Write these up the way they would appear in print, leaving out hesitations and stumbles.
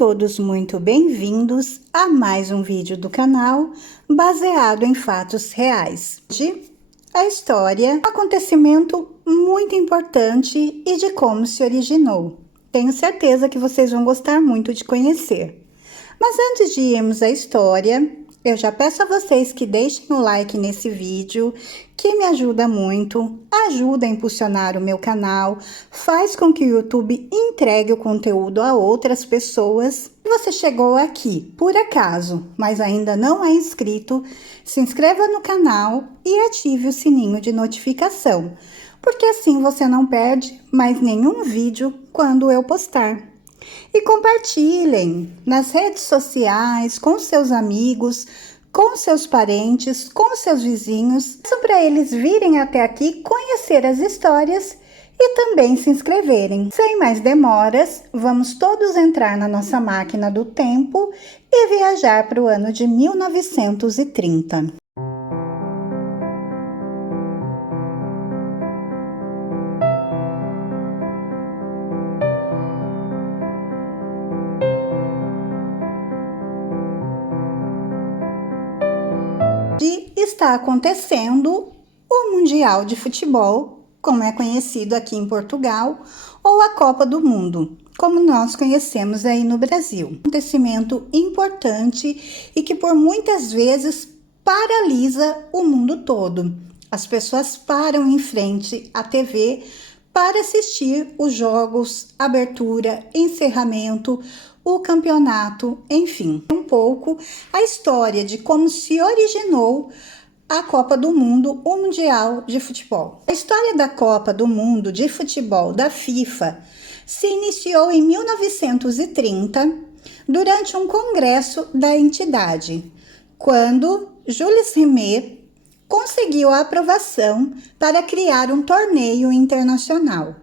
todos muito bem-vindos a mais um vídeo do canal baseado em fatos reais. Hoje, a história, um acontecimento muito importante e de como se originou. Tenho certeza que vocês vão gostar muito de conhecer. Mas antes de irmos à história, eu já peço a vocês que deixem o like nesse vídeo, que me ajuda muito, ajuda a impulsionar o meu canal, faz com que o YouTube entregue o conteúdo a outras pessoas. Se você chegou aqui, por acaso, mas ainda não é inscrito, se inscreva no canal e ative o sininho de notificação, porque assim você não perde mais nenhum vídeo quando eu postar. E compartilhem nas redes sociais, com seus amigos, com seus parentes, com seus vizinhos, para eles virem até aqui conhecer as histórias e também se inscreverem. Sem mais demoras, vamos todos entrar na nossa máquina do tempo e viajar para o ano de 1930. Está acontecendo o Mundial de Futebol, como é conhecido aqui em Portugal, ou a Copa do Mundo, como nós conhecemos aí no Brasil. Um acontecimento importante e que por muitas vezes paralisa o mundo todo. As pessoas param em frente à TV para assistir os jogos, abertura, encerramento, o campeonato, enfim, um pouco a história de como se originou a Copa do Mundo, o Mundial de Futebol. A história da Copa do Mundo de Futebol da FIFA se iniciou em 1930, durante um congresso da entidade, quando Jules Rimet conseguiu a aprovação para criar um torneio internacional.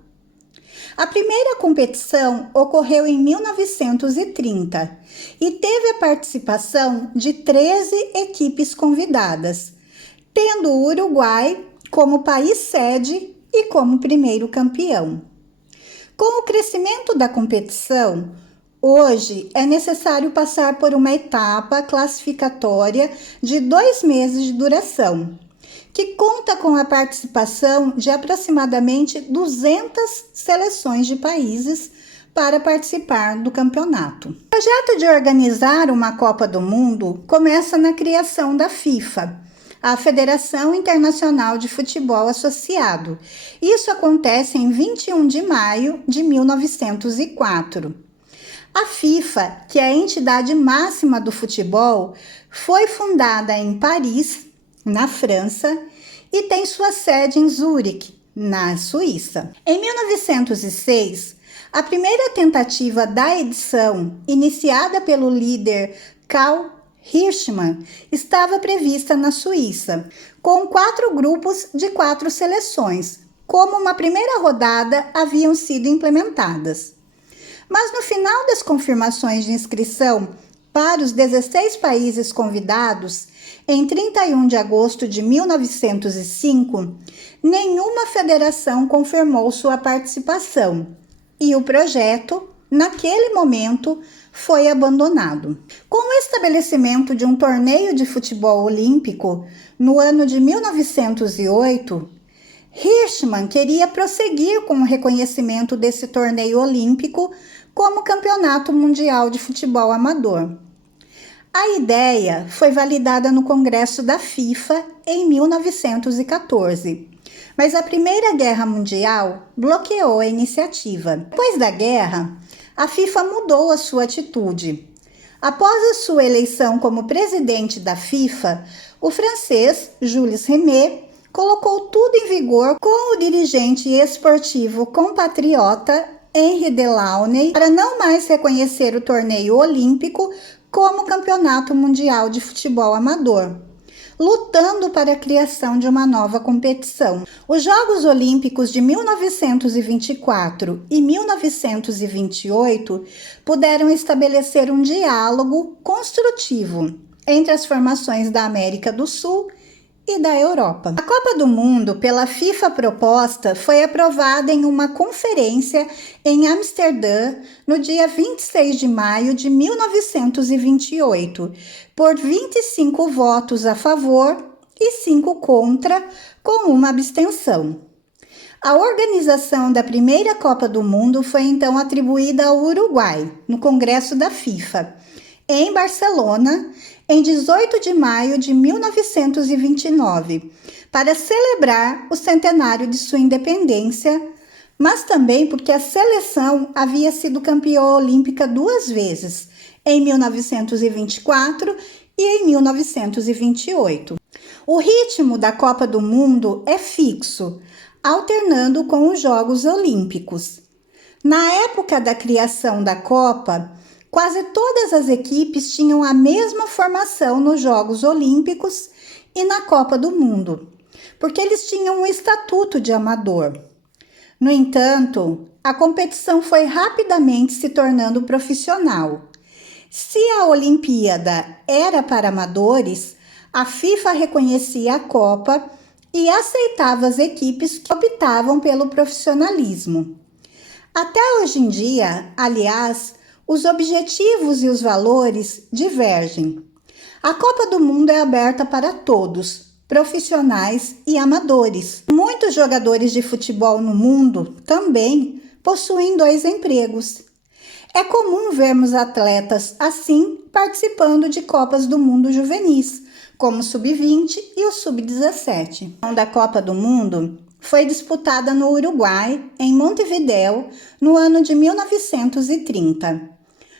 A primeira competição ocorreu em 1930 e teve a participação de 13 equipes convidadas, tendo o Uruguai como país sede e como primeiro campeão. Com o crescimento da competição, hoje é necessário passar por uma etapa classificatória de 2 meses de duração, que conta com a participação de aproximadamente 200 seleções de países para participar do campeonato. O projeto de organizar uma Copa do Mundo começa na criação da FIFA, a Federação Internacional de Futebol Associado. Isso acontece em 21 de maio de 1904. A FIFA, que é a entidade máxima do futebol, foi fundada em Paris, na França, e tem sua sede em Zurique, na Suíça. Em 1906, a primeira tentativa da edição, iniciada pelo líder Karl Hirschmann, estava prevista na Suíça, com 4 grupos de 4 seleções. Como uma primeira rodada haviam sido implementadas. Mas no final das confirmações de inscrição para os 16 países convidados, em 31 de agosto de 1905, nenhuma federação confirmou sua participação e o projeto, naquele momento, foi abandonado. Com o estabelecimento de um torneio de futebol olímpico no ano de 1908, Hirschmann queria prosseguir com o reconhecimento desse torneio olímpico como Campeonato Mundial de Futebol Amador. A ideia foi validada no Congresso da FIFA em 1914, mas a Primeira Guerra Mundial bloqueou a iniciativa. Depois da guerra, a FIFA mudou a sua atitude. Após a sua eleição como presidente da FIFA, o francês Jules Rimet colocou tudo em vigor com o dirigente esportivo compatriota Henri Delaunay para não mais reconhecer o torneio olímpico como Campeonato Mundial de Futebol Amador, lutando para a criação de uma nova competição. Os Jogos Olímpicos de 1924 e 1928 puderam estabelecer um diálogo construtivo entre as formações da América do Sul e da Europa. A Copa do Mundo, pela FIFA proposta, foi aprovada em uma conferência em Amsterdã no dia 26 de maio de 1928, por 25 votos a favor e 5 contra, com uma abstenção. A organização da primeira Copa do Mundo foi então atribuída ao Uruguai, no Congresso da FIFA, em Barcelona, em 18 de maio de 1929, para celebrar o centenário de sua independência, mas também porque a seleção havia sido campeã olímpica 2 vezes, em 1924 e em 1928. O ritmo da Copa do Mundo é fixo, alternando com os Jogos Olímpicos. Na época da criação da Copa, quase todas as equipes tinham a mesma formação nos Jogos Olímpicos e na Copa do Mundo, porque eles tinham um estatuto de amador. No entanto, a competição foi rapidamente se tornando profissional. Se a Olimpíada era para amadores, a FIFA reconhecia a Copa e aceitava as equipes que optavam pelo profissionalismo. Até hoje em dia, aliás, os objetivos e os valores divergem. A Copa do Mundo é aberta para todos, profissionais e amadores. Muitos jogadores de futebol no mundo também possuem 2 empregos. É comum vermos atletas assim participando de Copas do Mundo juvenis, como o Sub-20 e o Sub-17. A da Copa do Mundo foi disputada no Uruguai, em Montevidéu, no ano de 1930.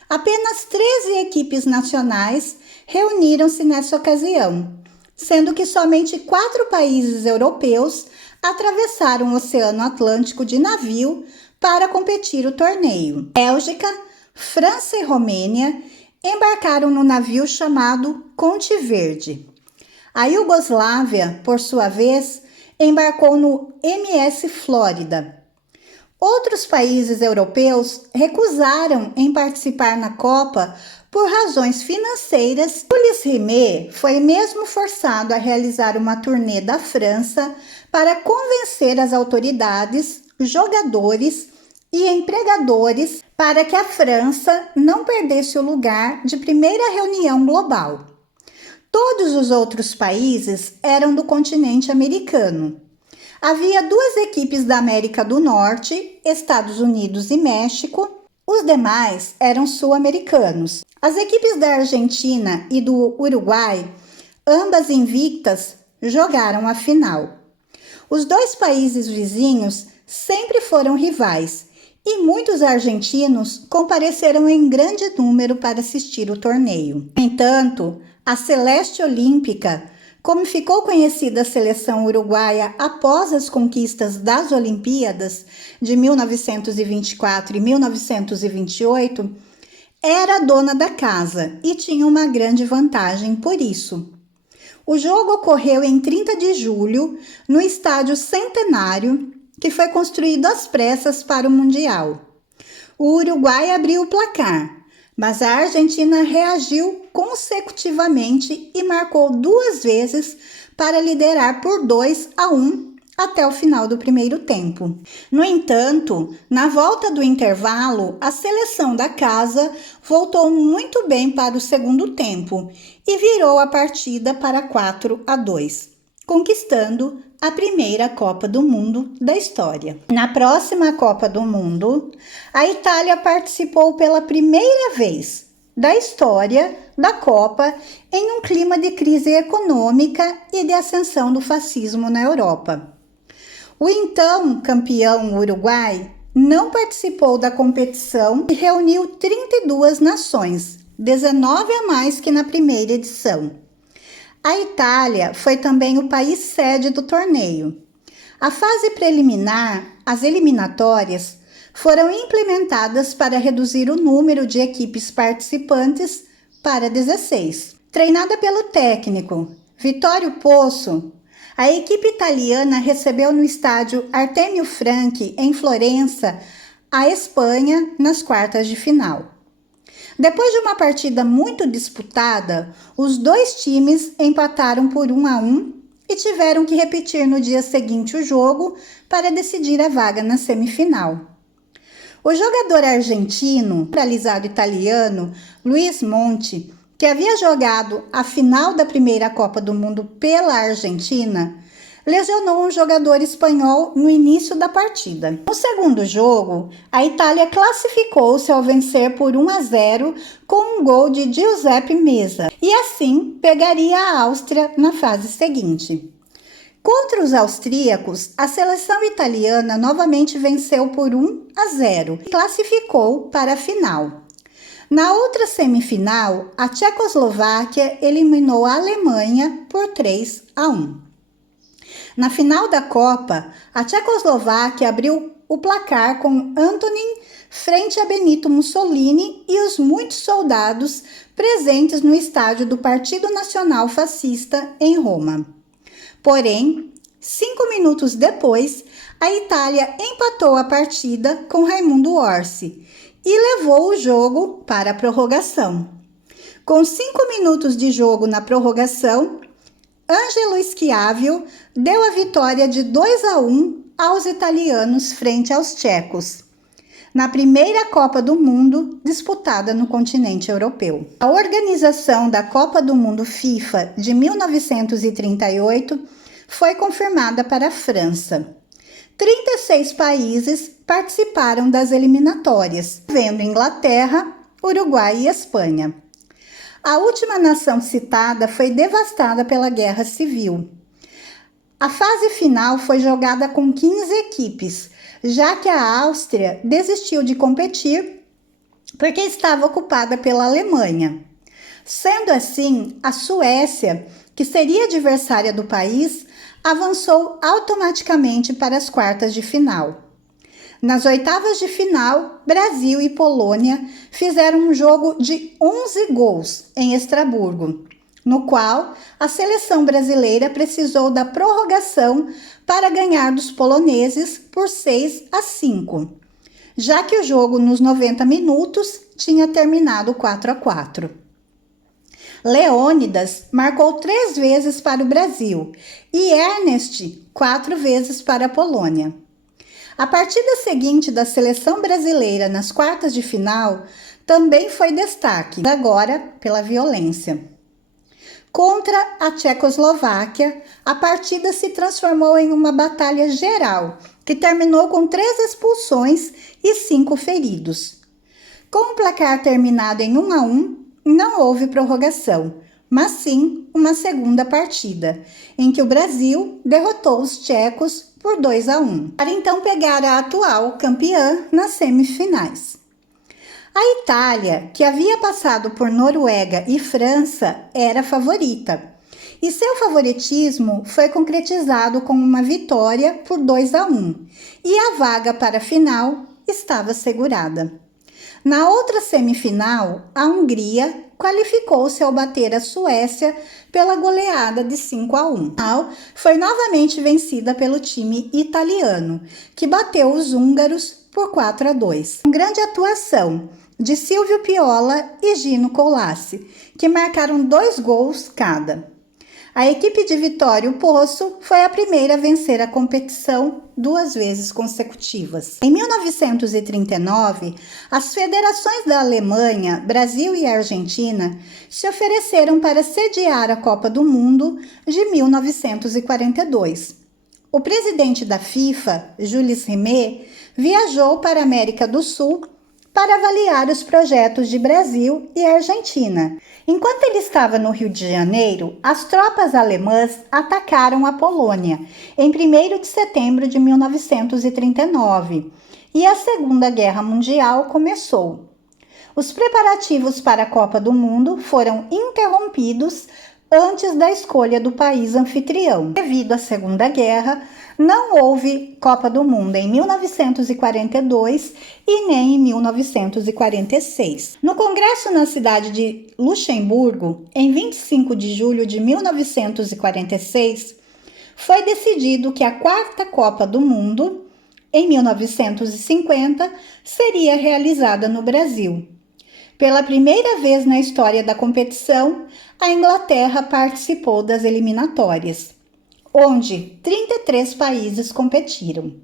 Apenas 13 equipes nacionais reuniram-se nessa ocasião, sendo que somente 4 países europeus atravessaram o Oceano Atlântico de navio para competir o torneio. Bélgica, França e Romênia embarcaram no navio chamado Conte Verde. A Iugoslávia, por sua vez, embarcou no MS Flórida. Outros países europeus recusaram em participar na Copa por razões financeiras. Jules Rimet foi mesmo forçado a realizar uma turnê da França para convencer as autoridades, jogadores e empregadores para que a França não perdesse o lugar de primeira reunião global. Todos os outros países eram do continente americano. Havia 2 equipes da América do Norte, Estados Unidos e México. Os demais eram sul-americanos. As equipes da Argentina e do Uruguai, ambas invictas, jogaram a final. Os 2 países vizinhos sempre foram rivais e muitos argentinos compareceram em grande número para assistir o torneio. No entanto, a Celeste Olímpica, como ficou conhecida a seleção uruguaia após as conquistas das Olimpíadas de 1924 e 1928, era a dona da casa e tinha uma grande vantagem por isso. O jogo ocorreu em 30 de julho, no Estádio Centenário, que foi construído às pressas para o Mundial. O Uruguai abriu o placar, mas a Argentina reagiu consecutivamente e marcou 2 vezes para liderar por 2-1 até o final do primeiro tempo. No entanto, na volta do intervalo, a seleção da casa voltou muito bem para o segundo tempo e virou a partida para 4-2, conquistando a primeira Copa do Mundo da história. Na próxima Copa do Mundo, a Itália participou pela primeira vez da história da Copa em um clima de crise econômica e de ascensão do fascismo na Europa. O então campeão Uruguai não participou da competição e reuniu 32 nações, 19 a mais que na primeira edição. A Itália foi também o país sede do torneio. A fase preliminar, as eliminatórias, foram implementadas para reduzir o número de equipes participantes para 16. Treinada pelo técnico Vittorio Pozzo, a equipe italiana recebeu no estádio Artemio Franchi, em Florença, a Espanha nas quartas de final. Depois de uma partida muito disputada, os 2 times empataram por 1-1 e tiveram que repetir no dia seguinte o jogo para decidir a vaga na semifinal. O jogador argentino, naturalizado italiano, Luiz Monti, que havia jogado a final da primeira Copa do Mundo pela Argentina, lesionou um jogador espanhol no início da partida. No segundo jogo, a Itália classificou-se ao vencer por 1-0 com um gol de Giuseppe Meazza e assim pegaria a Áustria na fase seguinte. Contra os austríacos, a seleção italiana novamente venceu por 1-0 e classificou para a final. Na outra semifinal, a Tchecoslováquia eliminou a Alemanha por 3-1. Na final da Copa, a Tchecoslováquia abriu o placar com Antonin frente a Benito Mussolini e os muitos soldados presentes no estádio do Partido Nacional Fascista em Roma. Porém, 5 minutos depois, a Itália empatou a partida com Raimundo Orsi e levou o jogo para a prorrogação. Com 5 minutos de jogo na prorrogação, Angelo Schiavio deu a vitória de 2-1 aos italianos frente aos tchecos, na primeira Copa do Mundo disputada no continente europeu. A organização da Copa do Mundo FIFA de 1938 foi confirmada para a França. 36 países participaram das eliminatórias, vendo Inglaterra, Uruguai e Espanha. A última nação citada foi devastada pela Guerra Civil. A fase final foi jogada com 15 equipes, já que a Áustria desistiu de competir porque estava ocupada pela Alemanha. Sendo assim, a Suécia, que seria adversária do país, avançou automaticamente para as quartas de final. Nas oitavas de final, Brasil e Polônia fizeram um jogo de 11 gols em Estraburgo, no qual a seleção brasileira precisou da prorrogação para ganhar dos poloneses por 6-5, já que o jogo nos 90 minutos tinha terminado 4-4. Leônidas marcou 3 vezes para o Brasil e Ernest 4 vezes para a Polônia. A partida seguinte da seleção brasileira nas quartas de final também foi destaque, agora pela violência. Contra a Tchecoslováquia, a partida se transformou em uma batalha geral, que terminou com 3 expulsões e 5 feridos. Com o placar terminado em 1-1, não houve prorrogação, mas sim uma segunda partida, em que o Brasil derrotou os tchecos por 2-1, para então pegar a atual campeã nas semifinais. A Itália, que havia passado por Noruega e França, era favorita, e seu favoritismo foi concretizado com uma vitória por 2-1, e a vaga para a final estava assegurada. Na outra semifinal, a Hungria qualificou-se ao bater a Suécia pela goleada de 5-1. A final foi novamente vencida pelo time italiano, que bateu os húngaros por 4-2. Com grande atuação de Silvio Piola e Gino Colassi, que marcaram 2 gols cada. A equipe de Vitório Poço foi a primeira a vencer a competição 2 vezes consecutivas. Em 1939, as federações da Alemanha, Brasil e Argentina se ofereceram para sediar a Copa do Mundo de 1942. O presidente da FIFA, Jules Rimet, viajou para a América do Sul para avaliar os projetos de Brasil e Argentina. Enquanto ele estava no Rio de Janeiro, as tropas alemãs atacaram a Polônia em 1º de setembro de 1939 e a Segunda Guerra Mundial começou. Os preparativos para a Copa do Mundo foram interrompidos antes da escolha do país anfitrião. Devido à Segunda Guerra, não houve Copa do Mundo em 1942 e nem em 1946. No congresso na cidade de Luxemburgo, em 25 de julho de 1946, foi decidido que a 4ª Copa do Mundo, em 1950, seria realizada no Brasil. Pela primeira vez na história da competição, a Inglaterra participou das eliminatórias. onde 33 países competiram.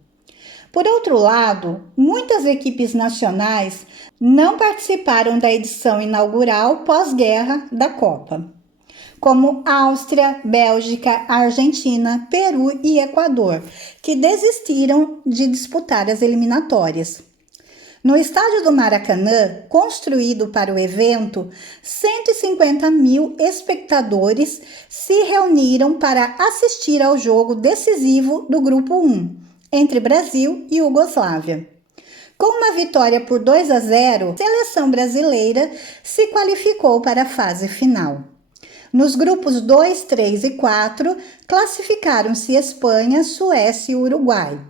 Por outro lado, muitas equipes nacionais não participaram da edição inaugural pós-guerra da Copa, como Áustria, Bélgica, Argentina, Peru e Equador, que desistiram de disputar as eliminatórias. No estádio do Maracanã, construído para o evento, 150 mil espectadores se reuniram para assistir ao jogo decisivo do Grupo 1, entre Brasil e Iugoslávia. Com uma vitória por 2-0, a seleção brasileira se qualificou para a fase final. Nos grupos 2, 3 e 4, classificaram-se Espanha, Suécia e Uruguai.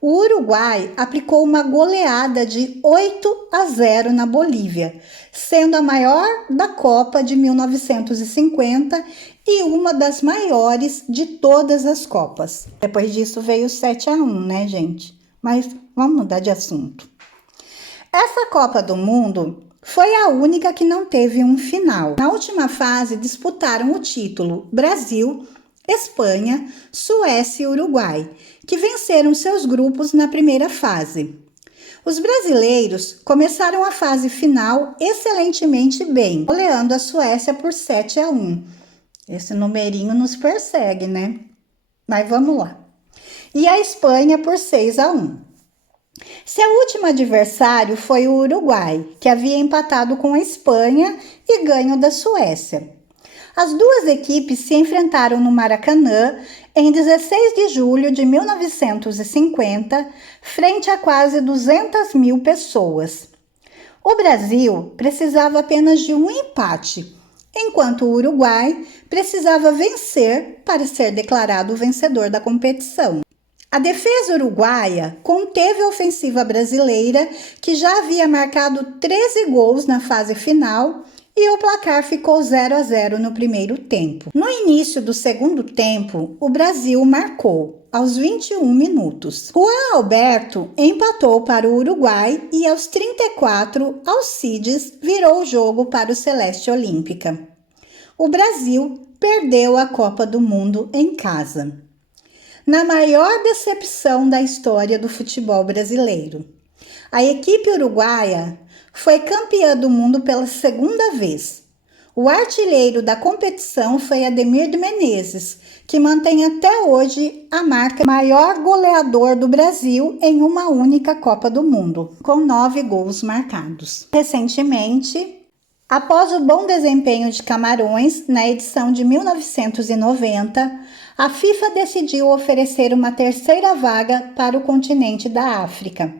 O Uruguai aplicou uma goleada de 8-0 na Bolívia, sendo a maior da Copa de 1950 e uma das maiores de todas as Copas. Depois disso veio 7-1, né, gente? Mas vamos mudar de assunto. Essa Copa do Mundo foi a única que não teve um final. Na última fase disputaram o título Brasil, Espanha, Suécia e Uruguai, que venceram seus grupos na primeira fase. Os brasileiros começaram a fase final excelentemente bem, goleando a Suécia por 7-1. Esse numerinho nos persegue, né? Mas vamos lá. E a Espanha por 6-1. Seu último adversário foi o Uruguai, que havia empatado com a Espanha e ganho da Suécia. As duas equipes se enfrentaram no Maracanã em 16 de julho de 1950, frente a quase 200 mil pessoas. O Brasil precisava apenas de um empate, enquanto o Uruguai precisava vencer para ser declarado vencedor da competição. A defesa uruguaia conteve a ofensiva brasileira, que já havia marcado 13 gols na fase final, e o placar ficou 0-0 no primeiro tempo. No início do segundo tempo, o Brasil marcou, aos 21 minutos. Juan Alberto empatou para o Uruguai e aos 34, Alcides virou o jogo para o Celeste Olímpica. O Brasil perdeu a Copa do Mundo em casa, na maior decepção da história do futebol brasileiro. A equipe uruguaia foi campeã do mundo pela segunda vez. O artilheiro da competição foi Ademir de Menezes, que mantém até hoje a marca maior goleador do Brasil em uma única Copa do Mundo, com 9 gols marcados. Recentemente, após o bom desempenho de Camarões na edição de 1990, a FIFA decidiu oferecer uma terceira vaga para o continente da África.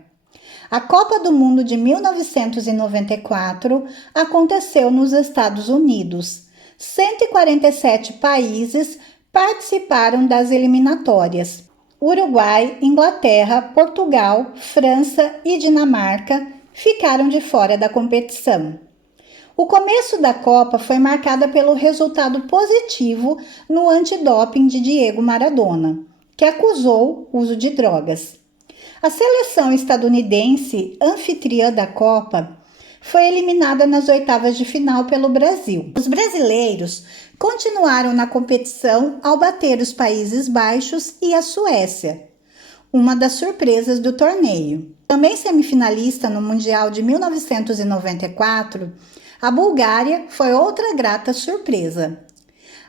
A Copa do Mundo de 1994 aconteceu nos Estados Unidos. 147 países participaram das eliminatórias. Uruguai, Inglaterra, Portugal, França e Dinamarca ficaram de fora da competição. O começo da Copa foi marcada pelo resultado positivo no antidoping de Diego Maradona, que acusou o uso de drogas. A seleção estadunidense, anfitriã da Copa, foi eliminada nas oitavas de final pelo Brasil. Os brasileiros continuaram na competição ao bater os Países Baixos e a Suécia, uma das surpresas do torneio. Também semifinalista no Mundial de 1994, a Bulgária foi outra grata surpresa.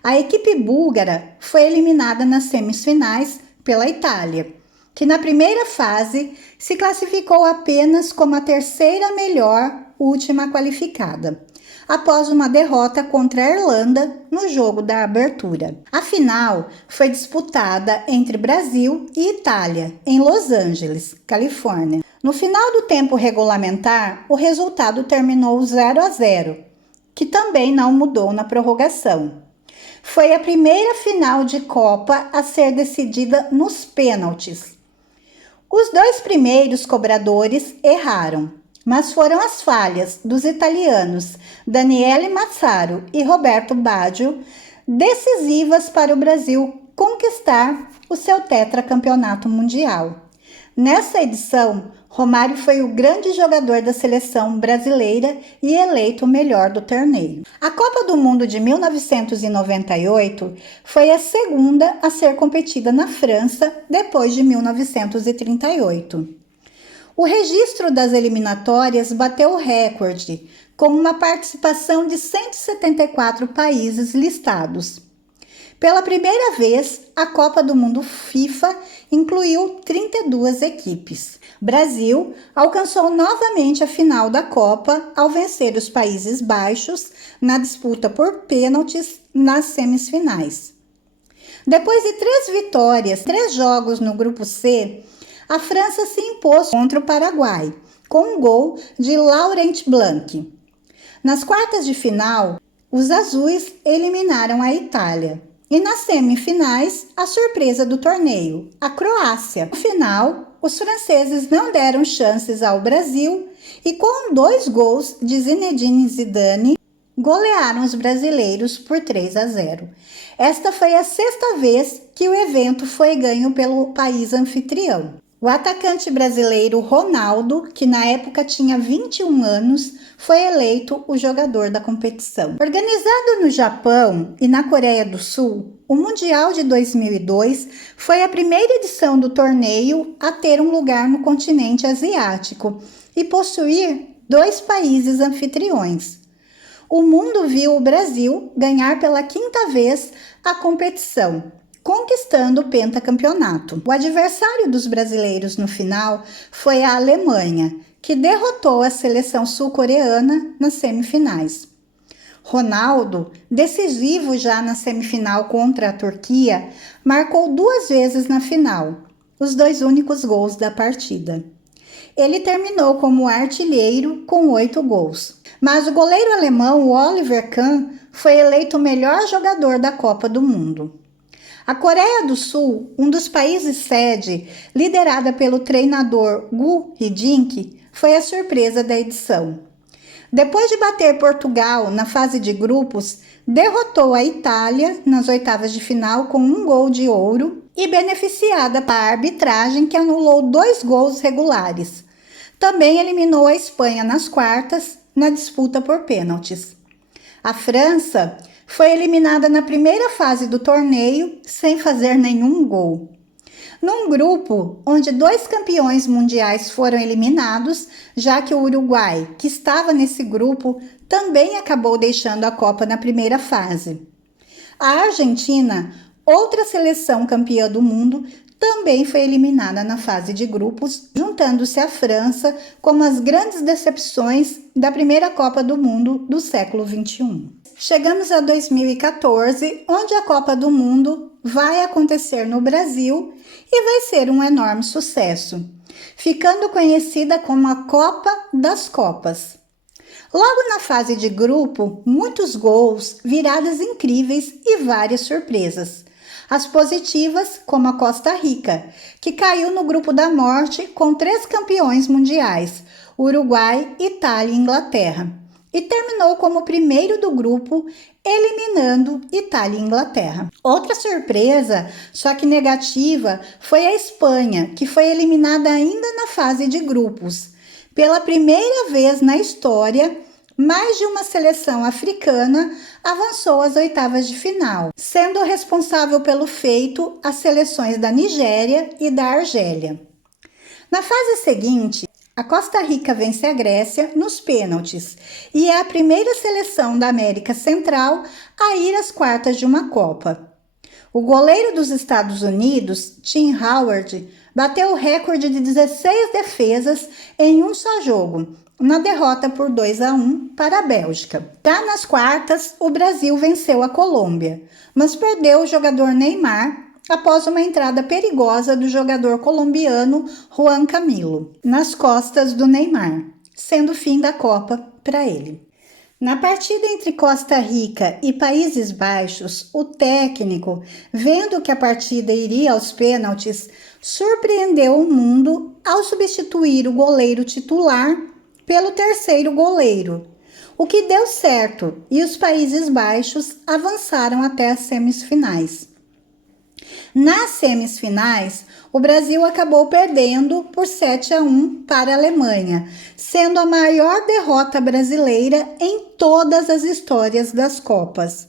A equipe búlgara foi eliminada nas semifinais pela Itália, que na primeira fase se classificou apenas como a terceira melhor última qualificada, após uma derrota contra a Irlanda no jogo da abertura. A final foi disputada entre Brasil e Itália, em Los Angeles, Califórnia. No final do tempo regulamentar, o resultado terminou 0-0, que também não mudou na prorrogação. Foi a primeira final de Copa a ser decidida nos pênaltis. Os dois primeiros cobradores erraram, mas foram as falhas dos italianos Daniele Massaro e Roberto Baggio decisivas para o Brasil conquistar o seu tetracampeonato mundial. Nessa edição, Romário foi o grande jogador da seleção brasileira e eleito o melhor do torneio. A Copa do Mundo de 1998 foi a segunda a ser competida na França depois de 1938. O registro das eliminatórias bateu o recorde, com uma participação de 174 países listados. Pela primeira vez, a Copa do Mundo FIFA incluiu 32 equipes. Brasil alcançou novamente a final da Copa ao vencer os Países Baixos na disputa por pênaltis nas semifinais. Depois de 3 vitórias, 3 jogos no Grupo C, a França se impôs contra o Paraguai, com um gol de Laurent Blanc. Nas quartas de final, os azuis eliminaram a Itália. E nas semifinais, a surpresa do torneio, a Croácia. No final, os franceses não deram chances ao Brasil e com 2 gols de Zinedine Zidane, golearam os brasileiros por 3-0. Esta foi a 6ª vez que o evento foi ganho pelo país anfitrião. O atacante brasileiro Ronaldo, que na época tinha 21 anos, foi eleito o jogador da competição. Organizado no Japão e na Coreia do Sul, o Mundial de 2002 foi a primeira edição do torneio a ter um lugar no continente asiático e possuir 2 países anfitriões. O mundo viu o Brasil ganhar pela 5ª vez a competição, conquistando o pentacampeonato. O adversário dos brasileiros no final foi a Alemanha, que derrotou a seleção sul-coreana nas semifinais. Ronaldo, decisivo já na semifinal contra a Turquia, marcou 2 vezes na final, os 2 únicos gols da partida. Ele terminou como artilheiro com 8 gols. Mas o goleiro alemão, o Oliver Kahn, foi eleito o melhor jogador da Copa do Mundo. A Coreia do Sul, um dos países sede, liderada pelo treinador Gu Hee-jink, foi a surpresa da edição. Depois de bater Portugal na fase de grupos, derrotou a Itália nas oitavas de final com 1 gol de ouro e beneficiada pela arbitragem que anulou 2 gols regulares. Também eliminou a Espanha nas quartas, na disputa por pênaltis. A França foi eliminada na primeira fase do torneio sem fazer nenhum gol. Num grupo onde 2 campeões mundiais foram eliminados, já que o Uruguai, que estava nesse grupo, também acabou deixando a Copa na primeira fase. A Argentina, outra seleção campeã do mundo, também foi eliminada na fase de grupos, juntando-se à França como as grandes decepções da primeira Copa do Mundo do século XXI. Chegamos a 2014, onde a Copa do Mundo vai acontecer no Brasil e vai ser um enorme sucesso, ficando conhecida como a Copa das Copas. Logo na fase de grupo, muitos gols, viradas incríveis e várias surpresas. As positivas, como a Costa Rica, que caiu no grupo da morte com 3 campeões mundiais, Uruguai, Itália e Inglaterra, e terminou como primeiro do grupo, eliminando Itália e Inglaterra. Outra surpresa, só que negativa, foi a Espanha, que foi eliminada ainda na fase de grupos. Pela primeira vez na história, mais de uma seleção africana avançou às oitavas de final, sendo responsável pelo feito as seleções da Nigéria e da Argélia. Na fase seguinte, a Costa Rica vence a Grécia nos pênaltis e é a primeira seleção da América Central a ir às quartas de uma Copa. O goleiro dos Estados Unidos, Tim Howard, bateu o recorde de 16 defesas em um só jogo, na derrota por 2-1 para a Bélgica. Já nas quartas, o Brasil venceu a Colômbia, mas perdeu o jogador Neymar após uma entrada perigosa do jogador colombiano Juan Camilo nas costas do Neymar, sendo o fim da Copa para ele. Na partida entre Costa Rica e Países Baixos, o técnico, vendo que a partida iria aos pênaltis, surpreendeu o mundo ao substituir o goleiro titular pelo terceiro goleiro, o que deu certo e os Países Baixos avançaram até as semifinais. Nas semifinais, o Brasil acabou perdendo por 7-1 para a Alemanha, sendo a maior derrota brasileira em todas as histórias das Copas.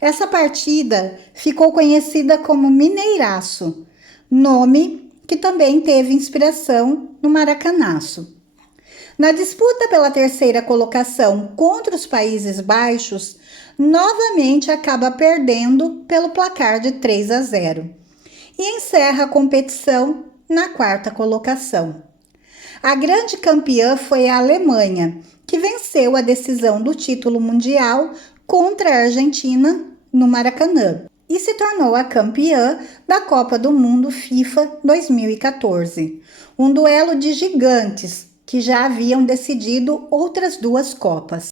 Essa partida ficou conhecida como Mineiraço, nome que também teve inspiração no Maracanaço. Na disputa pela terceira colocação contra os Países Baixos, novamente acaba perdendo pelo placar de 3-0 e encerra a competição na quarta colocação. A grande campeã foi a Alemanha, que venceu a decisão do título mundial contra a Argentina no Maracanã e se tornou a campeã da Copa do Mundo FIFA 2014, um duelo de gigantes que já haviam decidido outras duas Copas.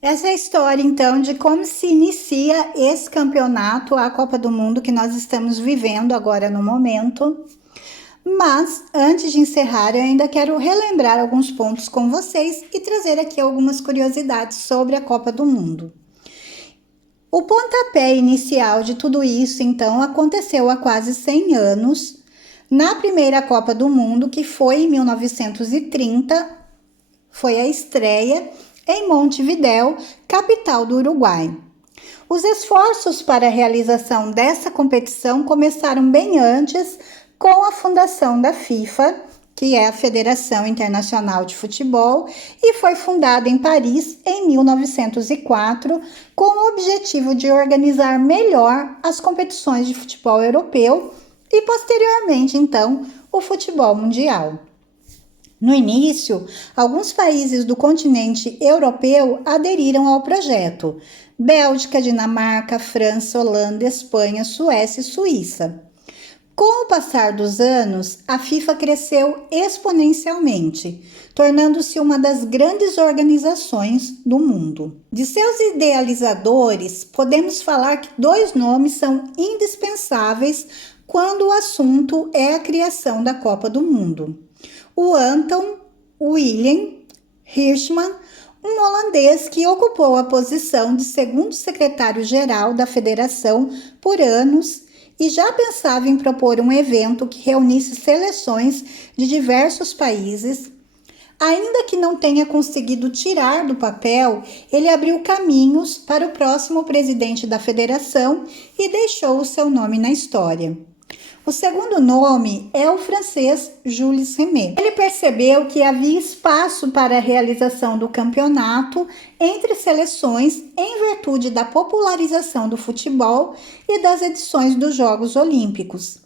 Essa é a história, então, de como se inicia esse campeonato, a Copa do Mundo que nós estamos vivendo agora no momento. Mas, antes de encerrar, eu ainda quero relembrar alguns pontos com vocês e trazer aqui algumas curiosidades sobre a Copa do Mundo. O pontapé inicial de tudo isso, então, aconteceu há quase 100 anos, na primeira Copa do Mundo, que foi em 1930, foi a estreia em Montevidéu, capital do Uruguai. Os esforços para a realização dessa competição começaram bem antes, com a fundação da FIFA, que é a Federação Internacional de Futebol, e foi fundada em Paris em 1904, com o objetivo de organizar melhor as competições de futebol europeu e, posteriormente, então, o futebol mundial. No início, alguns países do continente europeu aderiram ao projeto: Bélgica, Dinamarca, França, Holanda, Espanha, Suécia e Suíça. Com o passar dos anos, a FIFA cresceu exponencialmente, tornando-se uma das grandes organizações do mundo. De seus idealizadores, podemos falar que dois nomes são indispensáveis quando o assunto é a criação da Copa do Mundo: o Anton William Hirschman, um holandês que ocupou a posição de segundo secretário-geral da federação por anos e já pensava em propor um evento que reunisse seleções de diversos países. Ainda que não tenha conseguido tirar do papel, ele abriu caminhos para o próximo presidente da federação e deixou o seu nome na história. O segundo nome é o francês Jules Rimet. Ele percebeu que havia espaço para a realização do campeonato entre seleções em virtude da popularização do futebol e das edições dos Jogos Olímpicos.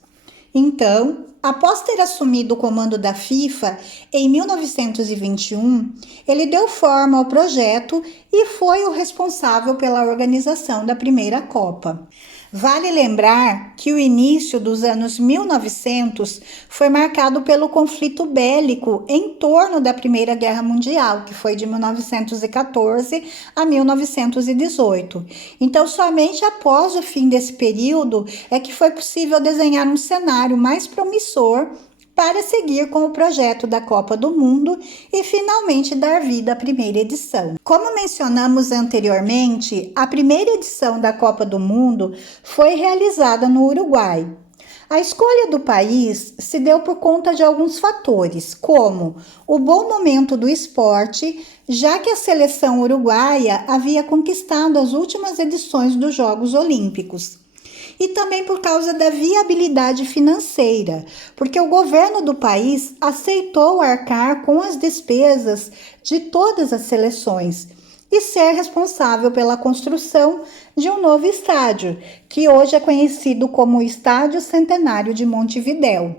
Então, após ter assumido o comando da FIFA em 1921, ele deu forma ao projeto e foi o responsável pela organização da primeira Copa. Vale lembrar que o início dos anos 1900 foi marcado pelo conflito bélico em torno da Primeira Guerra Mundial, que foi de 1914 a 1918. Então, somente após o fim desse período é que foi possível desenhar um cenário mais promissor para seguir com o projeto da Copa do Mundo e finalmente dar vida à primeira edição. Como mencionamos anteriormente, a primeira edição da Copa do Mundo foi realizada no Uruguai. A escolha do país se deu por conta de alguns fatores, como o bom momento do esporte, já que a seleção uruguaia havia conquistado as últimas edições dos Jogos Olímpicos. E também por causa da viabilidade financeira, porque o governo do país aceitou arcar com as despesas de todas as seleções e ser responsável pela construção de um novo estádio, que hoje é conhecido como o Estádio Centenário de Montevidéu.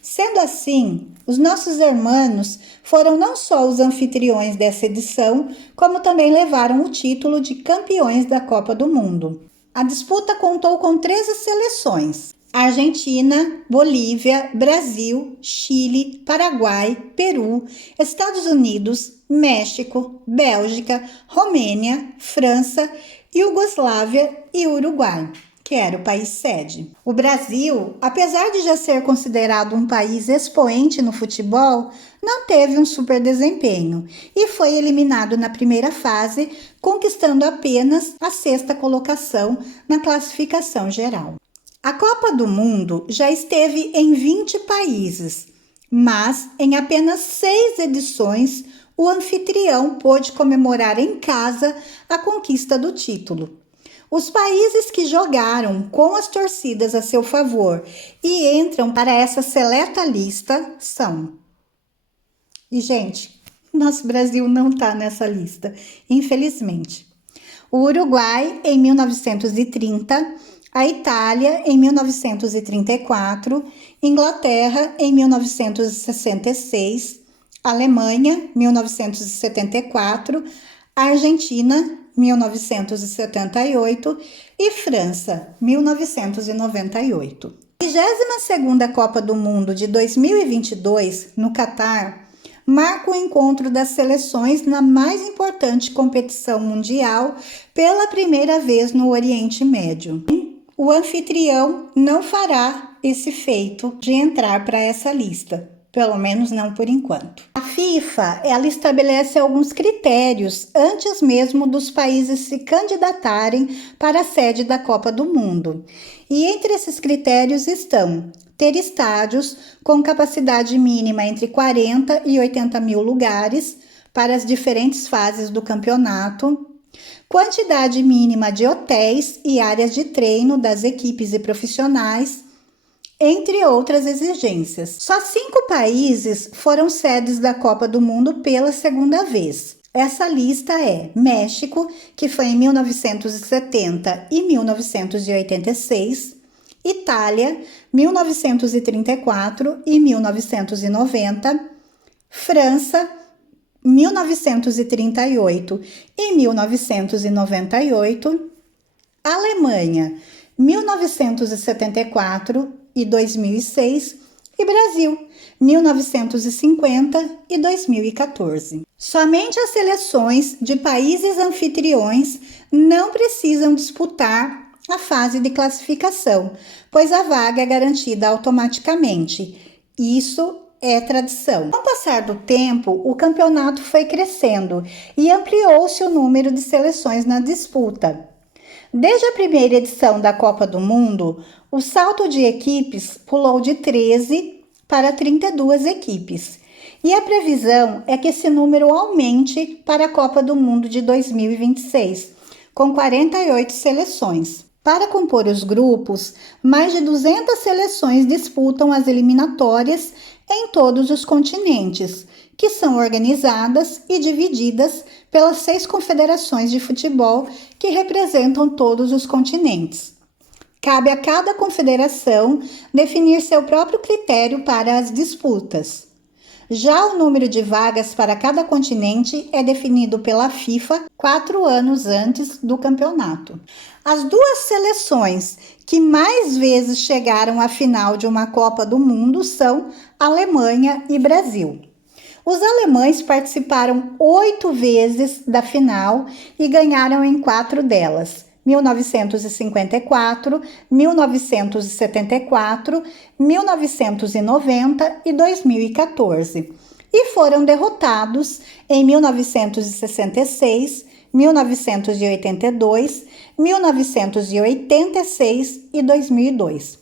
Sendo assim, os nossos hermanos foram não só os anfitriões dessa edição, como também levaram o título de campeões da Copa do Mundo. A disputa contou com 13 seleções: Argentina, Bolívia, Brasil, Chile, Paraguai, Peru, Estados Unidos, México, Bélgica, Romênia, França, Iugoslávia e Uruguai, que era o país sede. O Brasil, apesar de já ser considerado um país expoente no futebol, não teve um super desempenho e foi eliminado na primeira fase, conquistando apenas a 6ª colocação na classificação geral. A Copa do Mundo já esteve em 20 países, mas em apenas 6 edições o anfitrião pôde comemorar em casa a conquista do título. Os países que jogaram com as torcidas a seu favor e entram para essa seleta lista são... E, gente, nosso Brasil não está nessa lista, infelizmente. O Uruguai, em 1930, a Itália, em 1934, Inglaterra, em 1966, Alemanha, 1974, Argentina, 1978 e França, 1998. A 22ª Copa do Mundo de 2022, no Catar, marca o encontro das seleções na mais importante competição mundial pela primeira vez no Oriente Médio. O anfitrião não fará esse feito de entrar para essa lista, pelo menos não por enquanto. A FIFA, ela estabelece alguns critérios antes mesmo dos países se candidatarem para a sede da Copa do Mundo. E entre esses critérios estão ter estádios com capacidade mínima entre 40 e 80 mil lugares para as diferentes fases do campeonato, quantidade mínima de hotéis e áreas de treino das equipes e profissionais, entre outras exigências. Só 5 países foram sedes da Copa do Mundo pela segunda vez. Essa lista é México, que foi em 1970 e 1986, Itália, 1934 e 1990, França, 1938 e 1998, Alemanha, 1974 e 2006 e Brasil, 1950 e 2014. Somente as seleções de países anfitriões não precisam disputar a fase de classificação, pois a vaga é garantida automaticamente. Isso é tradição. Com o passar do tempo, o campeonato foi crescendo e ampliou-se o número de seleções na disputa. Desde a primeira edição da Copa do Mundo, o salto de equipes pulou de 13 para 32 equipes. E a previsão é que esse número aumente para a Copa do Mundo de 2026, com 48 seleções. Para compor os grupos, mais de 200 seleções disputam as eliminatórias em todos os continentes, que são organizadas e divididas pelas 6 confederações de futebol que representam todos os continentes. Cabe a cada confederação definir seu próprio critério para as disputas. Já o número de vagas para cada continente é definido pela FIFA 4 anos antes do campeonato. As 2 seleções que mais vezes chegaram à final de uma Copa do Mundo são Alemanha e Brasil. Os alemães participaram 8 vezes da final e ganharam em 4 delas: 1954, 1974, 1990 e 2014. E foram derrotados em 1966, 1982, 1986 e 2002.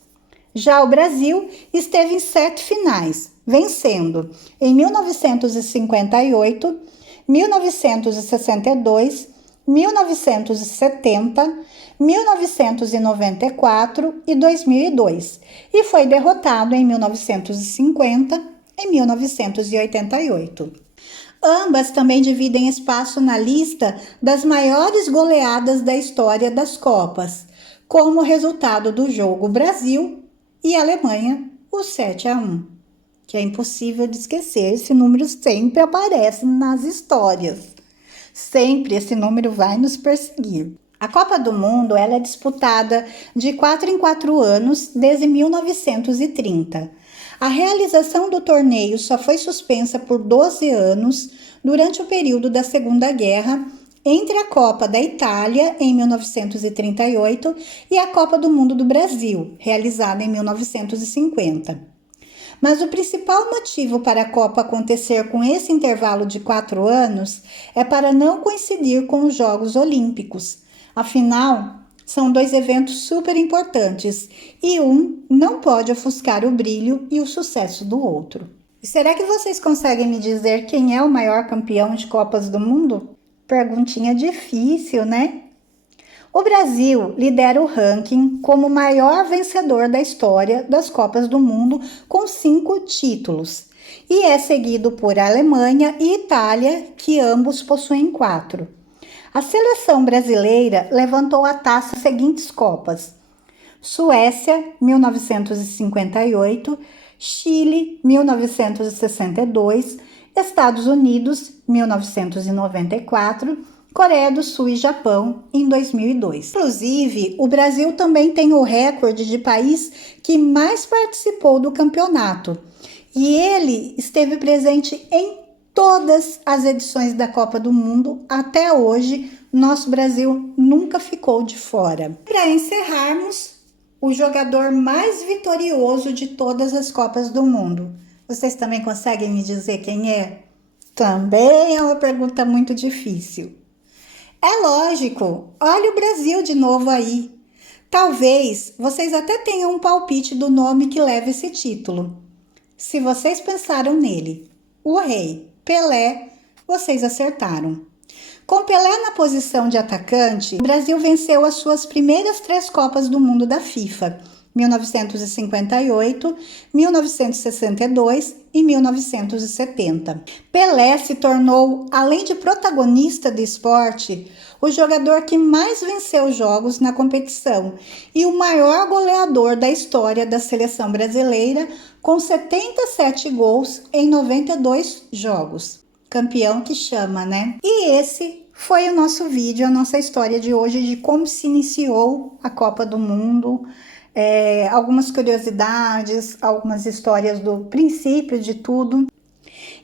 Já o Brasil esteve em 7 finais, vencendo em 1958, 1962, 1970, 1994 e 2002, e foi derrotado em 1950 e 1988. Ambas também dividem espaço na lista das maiores goleadas da história das Copas, como resultado do jogo Brasil e Alemanha, o 7-1, que é impossível de esquecer, esse número sempre aparece nas histórias. Sempre esse número vai nos perseguir. A Copa do Mundo ela é disputada de 4 em 4 anos desde 1930. A realização do torneio só foi suspensa por 12 anos durante o período da Segunda Guerra, entre a Copa da Itália, em 1938, e a Copa do Mundo do Brasil, realizada em 1950. Mas o principal motivo para a Copa acontecer com esse intervalo de 4 anos é para não coincidir com os Jogos Olímpicos. Afinal, São dois eventos super importantes e um não pode ofuscar o brilho e o sucesso do outro. Será que vocês conseguem me dizer quem é o maior campeão de Copas do Mundo? Perguntinha difícil, né? O Brasil lidera o ranking como o maior vencedor da história das Copas do Mundo, com 5 títulos, e é seguido por Alemanha e Itália, que ambos possuem 4. A seleção brasileira levantou a taça nas seguintes Copas: Suécia, 1958, Chile, 1962, Estados Unidos, 1994, Coreia do Sul e Japão, em 2002. Inclusive, o Brasil também tem o recorde de país que mais participou do campeonato. E ele esteve presente em todas as edições da Copa do Mundo até hoje. Nosso Brasil nunca ficou de fora. Para encerrarmos, o jogador mais vitorioso de todas as Copas do Mundo. Vocês também conseguem me dizer quem é? Também é uma pergunta muito difícil. É lógico, olha o Brasil de novo aí. Talvez vocês até tenham um palpite do nome que leva esse título. Se vocês pensaram nele, o rei Pelé, vocês acertaram. Com Pelé na posição de atacante, o Brasil venceu as suas primeiras 3 Copas do Mundo da FIFA, 1958, 1962 e 1970. Pelé se tornou, além de protagonista do esporte, o jogador que mais venceu jogos na competição e o maior goleador da história da seleção brasileira, com 77 gols em 92 jogos. Campeão que chama, né? E esse foi o nosso vídeo, a nossa história de hoje de como se iniciou a Copa do Mundo. Algumas curiosidades, algumas histórias do princípio de tudo.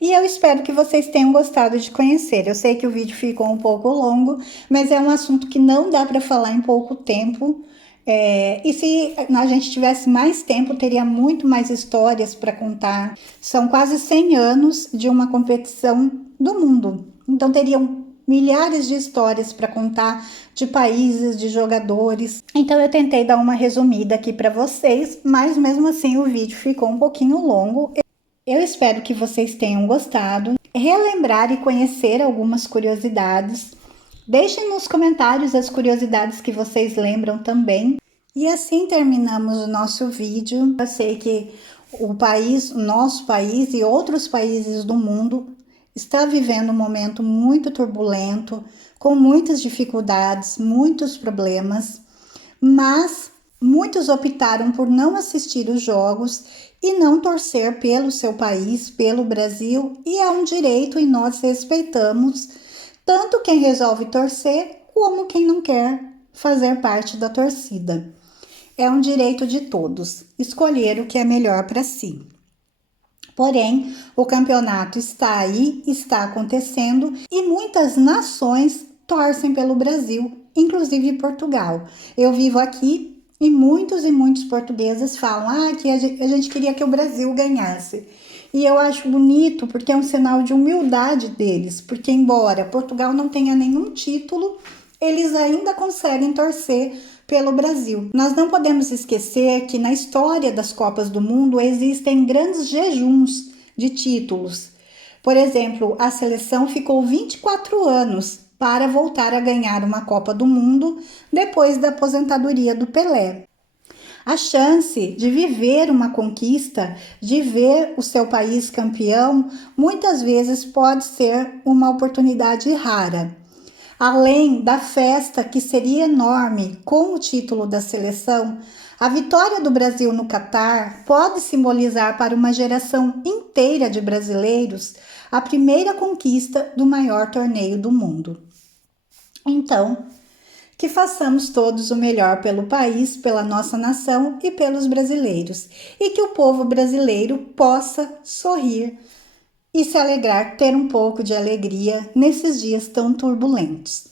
E eu espero que vocês tenham gostado de conhecer. Eu sei que o vídeo ficou um pouco longo, mas é um assunto que não dá para falar em pouco tempo. E se a gente tivesse mais tempo, teria muito mais histórias para contar. São quase 100 anos de uma competição do mundo. Então teriam milhares de histórias para contar, de países, de jogadores. Então eu tentei dar uma resumida aqui para vocês, mas mesmo assim o vídeo ficou um pouquinho longo. Eu espero que vocês tenham gostado, relembrar e conhecer algumas curiosidades. Deixem nos comentários as curiosidades que vocês lembram também. E assim terminamos o nosso vídeo. Eu sei que o nosso país e outros países do mundo está vivendo um momento muito turbulento, com muitas dificuldades, muitos problemas, mas muitos optaram por não assistir os jogos e não torcer pelo seu país, pelo Brasil, e é um direito e nós respeitamos tanto quem resolve torcer como quem não quer fazer parte da torcida. É um direito de todos escolher o que é melhor para si. Porém, o campeonato está aí, está acontecendo e muitas nações torcem pelo Brasil, inclusive Portugal. Eu vivo aqui e muitos portugueses falam que a gente queria que o Brasil ganhasse. E eu acho bonito porque é um sinal de humildade deles, porque embora Portugal não tenha nenhum título, eles ainda conseguem torcer pelo Brasil. Nós não podemos esquecer que na história das Copas do Mundo existem grandes jejuns de títulos. Por exemplo, a seleção ficou 24 anos para voltar a ganhar uma Copa do Mundo depois da aposentadoria do Pelé. A chance de viver uma conquista, de ver o seu país campeão, muitas vezes pode ser uma oportunidade rara. Além da festa, que seria enorme com o título da seleção, a vitória do Brasil no Catar pode simbolizar para uma geração inteira de brasileiros a primeira conquista do maior torneio do mundo. Então, que façamos todos o melhor pelo país, pela nossa nação e pelos brasileiros, e que o povo brasileiro possa sorrir e se alegrar, ter um pouco de alegria nesses dias tão turbulentos.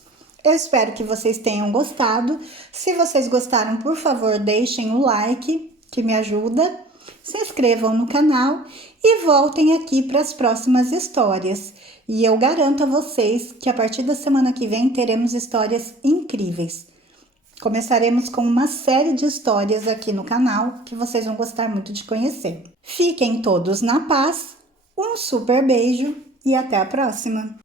Eu espero que vocês tenham gostado. Se vocês gostaram, por favor, deixem o like, que me ajuda. Se inscrevam no canal e voltem aqui para as próximas histórias. E eu garanto a vocês que a partir da semana que vem teremos histórias incríveis. Começaremos com uma série de histórias aqui no canal que vocês vão gostar muito de conhecer. Fiquem todos na paz, um super beijo e até a próxima!